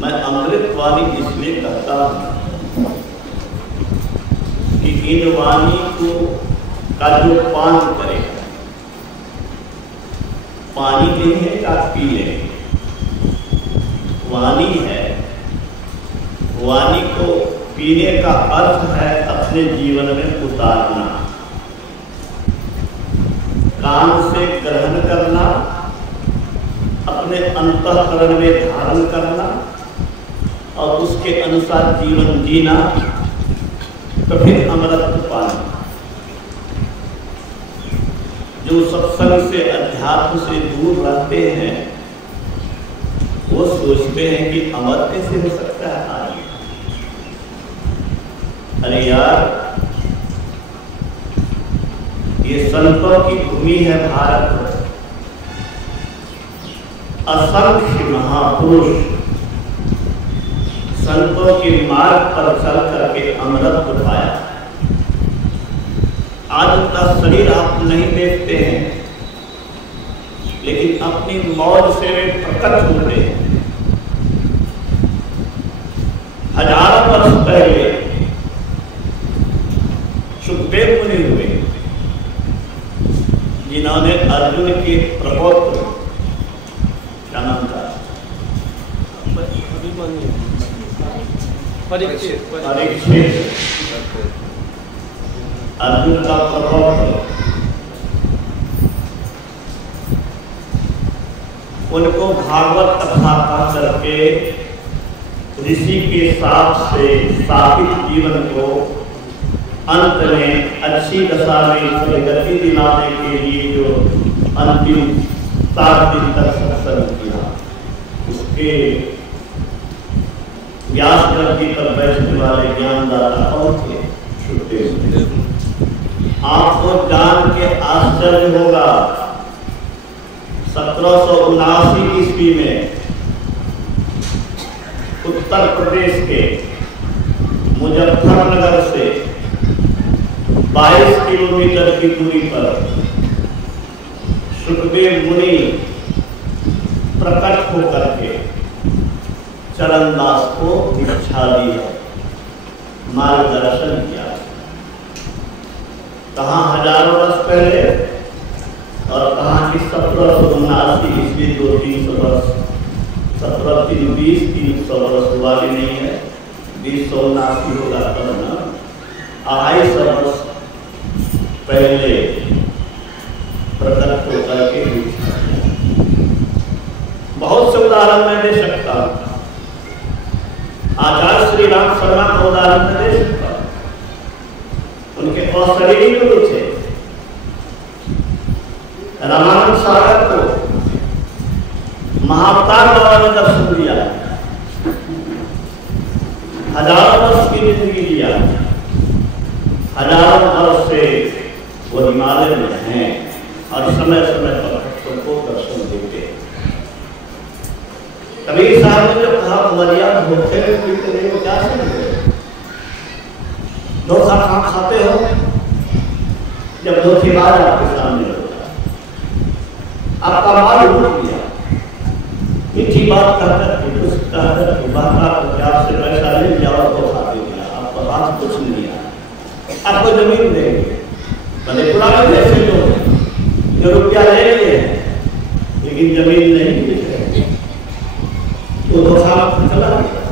मैं अमृत वाणी इसलिए कहता हूँ कि इन वाणी को का जो पान करेगा, पानी नहीं है का पी ले, वाणी है। वाणी को पीने का अर्थ है अपने जीवन में उतारना, कान से ग्रहण करना, अपने अंतःकरण में धारण करना और उसके अनुसार जीवन जीना, तो फिर अमृत पाना। जो सत्संग से अध्यात्म से दूर रहते हैं वो सोचते हैं कि अमर कैसे हो सकता है आगे। अरे यार, ये संतों की भूमि है भारत। असंख्य महापुरुष संतों के मार्ग पर चल करके अमृत पाया। आज उनका शरीर आप नहीं देखते हैं, लेकिन अपनी मौज से वे प्रकट होते हैं। हजारों वर्ष पहले सुखदेव मुनि हुए, जिन्होंने अर्जुन के प्रपौत्र, क्या नाम था, परीक्षित, अर्जुन का प्रपौत्र, उनको भागवत कथा कह करके ऋषि के साथ से स्थापित जीवन को अंत में अच्छी दशा में गति दिलाने के लिए जो अंतिम 7 दिन तक सत्संग किया, उसके व्यास जी पर बैठने वाले ज्ञानदाता और थे सुखदेव। आपको जान के आश्चर्य होगा, 1779 ईस्वी में उत्तर प्रदेश के मुजफ्फरनगर से 22 किलोमीटर की दूरी पर सुखदेव मुनि प्रकट होकर के चरणदास को दीक्षा दी, मार्गदर्शन किया। कहाँ हजारों वर्ष पहले और कहाँ की 1779 ईस्वी, 200-300 वर्ष, 17-300 वर्ष वाली नहीं है, 2079 होगा तब ना, 250 वर्ष पहले प्रकट होकर के दीक्षा। बहुत से उदाहरण मैं दे सकता हूँ, आचार्य श्री राम शर्मा का उदाहरण मैं दे सकता हूँ। उनके अशरीरी गुरु थे रामानंद सागर को महाअवतार बाबा ने दर्शन दिया, हजारों वर्ष की जिंदगी लिया, हजारों वर्ष से वो हिमालय में हैं और समय समय पर भक्तों को दर्शन देते हैं। कबीर साहब ने जो कहा मर्यादा धोखे पीते को क्या समझे? धोखा कहाँ खाते हो? जब धोखेबाज आपके सामने होता है, आपका माल लूट लिया, मीठी बात कहकर आपसे पैसा ले लिया और धोखा दे दिया, आपका बात कुछ नहीं आया, आपको जमीन देंगे। भले पुराने जैसे लोग जो रुपया ले लिए लेकिन जमीन नहीं मिल रही, तो धोखा चला गया।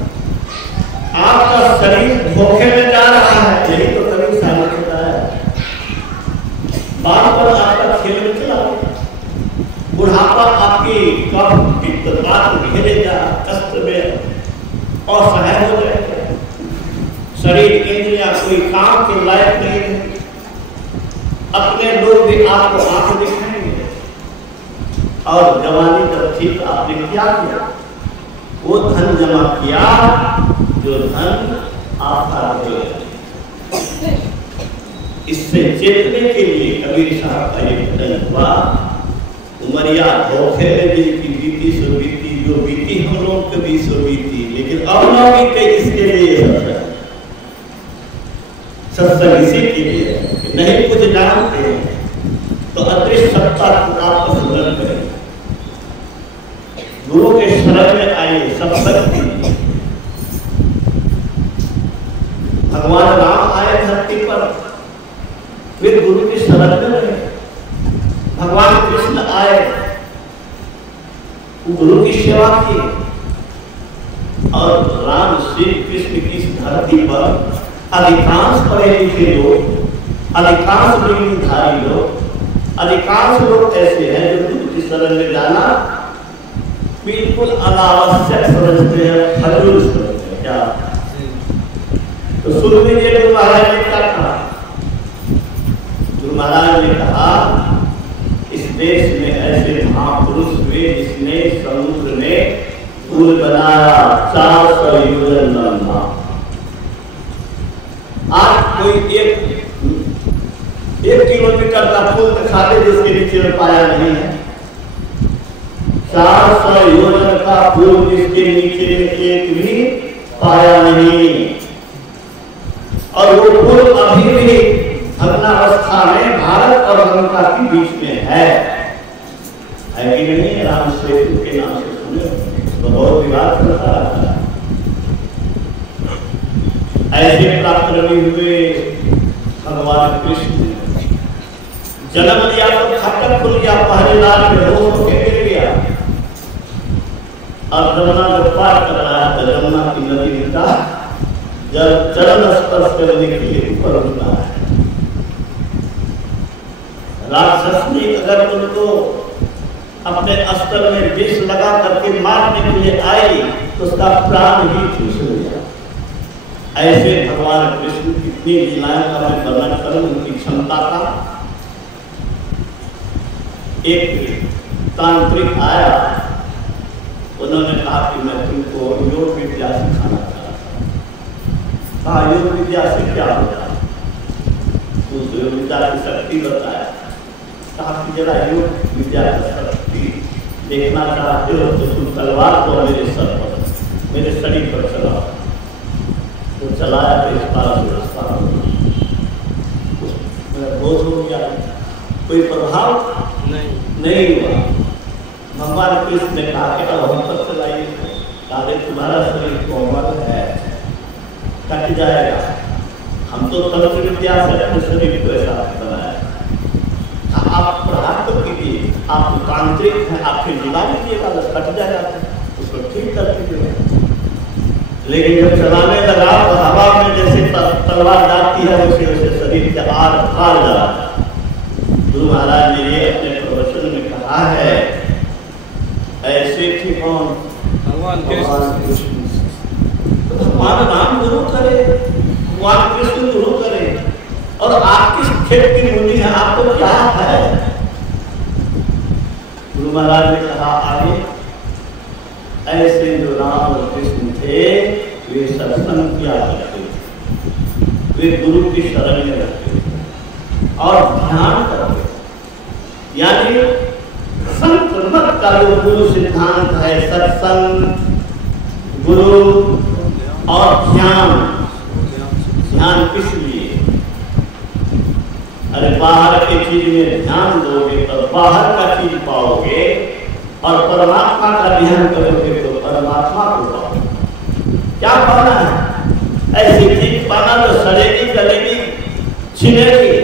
आपका शरीर धोखे में जा रहा है, यही तो कभी साबित होता है। बात पर आपका खेल में चला गया, बुढ़ापा आपकी बात घेरेगा, कष्ट में असहाय हो जाएगा, शरीर इंद्रियां कोई काम के लायक नहीं है, अपने लोग भी आपको आंख दिखाएंगे। और जवानी जब थी तो आपने क्या किया? वो धन जमा किया जो धन आपका रहेगा। इससे चेतने के लिए कबीर साहब का एक वचन हुआ, उमरिया धोखे में जिनकी बीती सो बीती, जो बीती हम लोग कभी सो बीती, लेकिन अब ना बीते इसके लिए सत्संग इसी के लिए नहीं कुछ जानते हैं तो अदृश्य सत्ता को आप स्मरण करें, गुरु के शरण में आइए, सब शक्ति सेवा की। और राम श्री कृष्ण की इस धरती पर अधिकांश पढ़े लिखे लोग, अधिकांश डिग्रीधारी लोग, अधिकांश लोग ऐसे हैं जो गुरु की शरण में जाना बिल्कुल अनावश्यक समझते हैं, फजूल समझते हैं। क्या तो सुन लीजिए गुरु महाराज ने क्या कहा। गुरु महाराज ने कहा इस देश में ऐसे महापुरुष हुए जिसने समुद्र में पुल बनाया 400 योजन लंबा। आज कोई एक किलोमीटर का पुल दिखा दे जिसके नीचे में पाया नहीं है। 400 योजन का पुल जिसके नीचे में एक भी पाया नहीं। और वो पुल अभी भी भग्नावस्था में भारत और लंका के बीच में है कि नहीं? राम सेतु के नाम से सुने तो बहुत विवाद करता रहता है। ऐसे पराक्रमी हुए भगवान कृष्ण, जन्म लिया तो खटक खुल गया, पहले रात में होश होके गिर गया। अब जमुना को पार कर रहा है तो जमुना की नदी का जब चरण स्पर्श करने के लिए ऊपर उठना है। राक्षस ने अगर उनको अपने अस्त्र में विष लगा करके मारने के लिए आई तो उसका प्राण ही चूस लिया। ऐसे भगवान कृष्ण कितनी लीलाएं का मैं वर्णन करूं, उनकी क्षमता का। एक तांत्रिक आया, उन्होंने कहा कि मैं तुमको योग विद्या सिखाना चाहता हूँ। योग विद्या से क्या होता है? तो योग विद्या की शक्ति बताया। कहा कि जरा योग विद्या की शक्ति देखना चाहते हो तो तुम तलवार को मेरे सर पर, मेरे शरीर पर चलाओ। तो चलाया तो इस पार बोझ हो गया, कोई प्रभाव नहीं हुआ। भगवान कृष्ण ने कहा कि अब हम पर चलाइए। कहा तुम्हारा शरीर कोमल है, कट जाएगा। हम तो तंत्र विद्या से अपने शरीर को ऐसा बनाया। आप प्रहार तो कीजिए, आप तांत्रिक हैं, आप फिर जिला लीजिएगा, कट जाएगा, उसको ठीक कर दीजिएगा। लेकिन जब चलाने लगा तो हवा में जैसे तलवार जाती है वैसे वैसे शरीर के आर पार जा। गुरु महाराज ने ये अपने प्रवचन में कहा है, ऐसे थे कौन? भगवान कृष्ण। भगवान राम गुरु करे, भगवान कृष्ण गुरु करे, और आप किस खेत की मुनि है? आपको क्या है? गुरु महाराज ने कहा आगे, ऐसे जो राम और कृष्ण थे वे सत्संग किया करते थे, वे गुरु की शरण में रहते थे और ध्यान करते थे। यानी संत मत का जो गुरु सिद्धांत है, सत्संग, गुरु और ध्यान। ध्यान किस लिए? अरे बाहर की चीज में ध्यान दोगे तो बाहर का चीज पाओगे, और परमात्मा का ध्यान करोगे तो परमात्मा को पाओगे। क्या पाना है? ऐसी चीज पाना तो सड़ेगी, गलेगी, छिनेगी,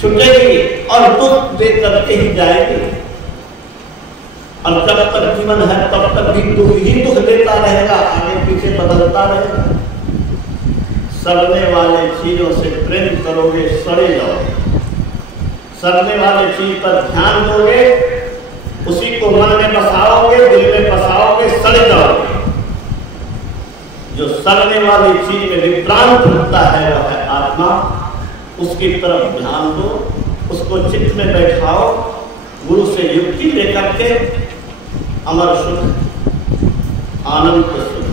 छुटेगी और दुख दे करके ही जाएगी। और जब तक जीवन है तब तक भी दुख ही दुख देता रहेगा, आगे पीछे बदलता रहेगा। सड़ने वाले चीजों से प्रेम करोगे, सड़े जाओगे। सड़ने वाले चीज पर ध्यान दोगे, उसी को मन में बसाओगे, दिल में बसाओगे, सड़ जाओगे। जो सड़ने वाली चीज में विभ्रांत होता है वह है आत्मा। उसकी तरफ ध्यान दो, उसको चित्त में बैठाओ, गुरु से युक्ति लेकर के अमर सुख, आनंद सुख,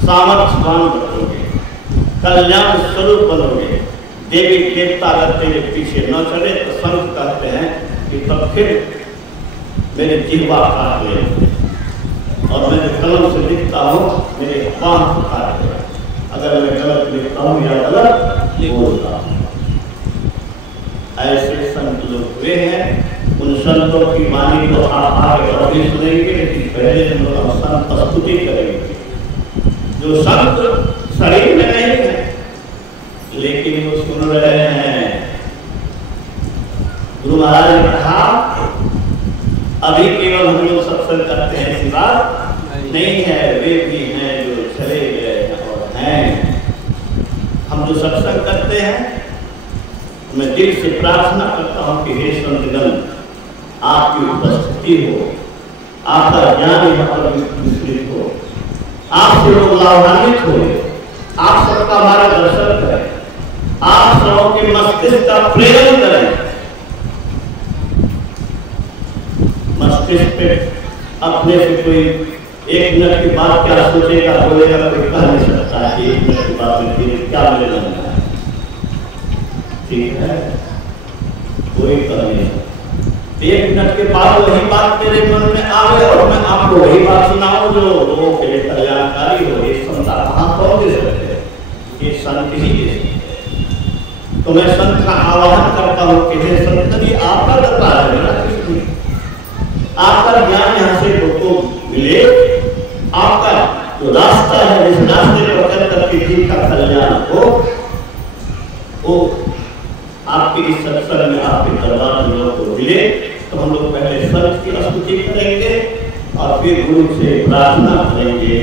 सामर्थ्यवान बनोगे, कल्याण स्वरूप बनोगे। देवी देवता अगर तेरे पीछे न चले तो संत कहते हैं कि तब फिर मेरे जिह्वा काट ले, और मैं कलम से लिखता हूँ मेरे बाह को काट ले, अगर मैं गलत लिखता हूँ या गलत बोलता हूँ। ऐसे संत लोग हुए हैं। उन संतों की वाणी को आप आगे और भी सुनेंगे, लेकिन पहले हम लोग संत स्तुति करेंगे। जो संत शरीर में नहीं है लेकिन वो सुन रहे हैं। गुरु महाराज ने कहा अभी केवल हम लोग सत्संग करते हैं ऐसी बात नहीं है, वे भी हैं जो चले गए और हैं। हम जो सत्संग करते हैं, मैं दिल से प्रार्थना करता हूं कि हे संतगण, आपकी उपस्थिति हो, आपका ज्ञान यहाँ पर विस्तृत हो, आपसे लोग लाभान्वित हो, आप सबका मार्गदर्शन करें, आप सबों के मस्तिष्क का प्रेरण करें। मस्तिष्क पे अपने से कोई 1 मिनट की बात क्या सोचेगा, बोलेगा, कोई कह नहीं सकता है 1 मिनट की बात में फिर क्या मिले लगना है, ठीक है, कोई कह नहीं सकता। 1 मिनट के बाद वही बात मेरे मन में आवे और मैं आपको वही बात सुनाऊं जो लोगों के लिए कल्याणकारी हो, ये संत कहाँ कौन दे सकते हैं, ये संत ही दे सकते हैं। तो मैं संत का आह्वान करता हूँ कि हे संत जी, आपका दरबार है, मेरा कुछ नहीं, आपका ज्ञान यहाँ से लोगों को मिले, आपका जो रास्ता है इस रास्ते पर चल करके जीव का कल्याण हो, वो आपके इस सत्संग में आपके दरबार में लोगों को मिले। तो हम लोग पहले संत की स्तुति करेंगे और फिर गुरु से प्रार्थना करेंगे।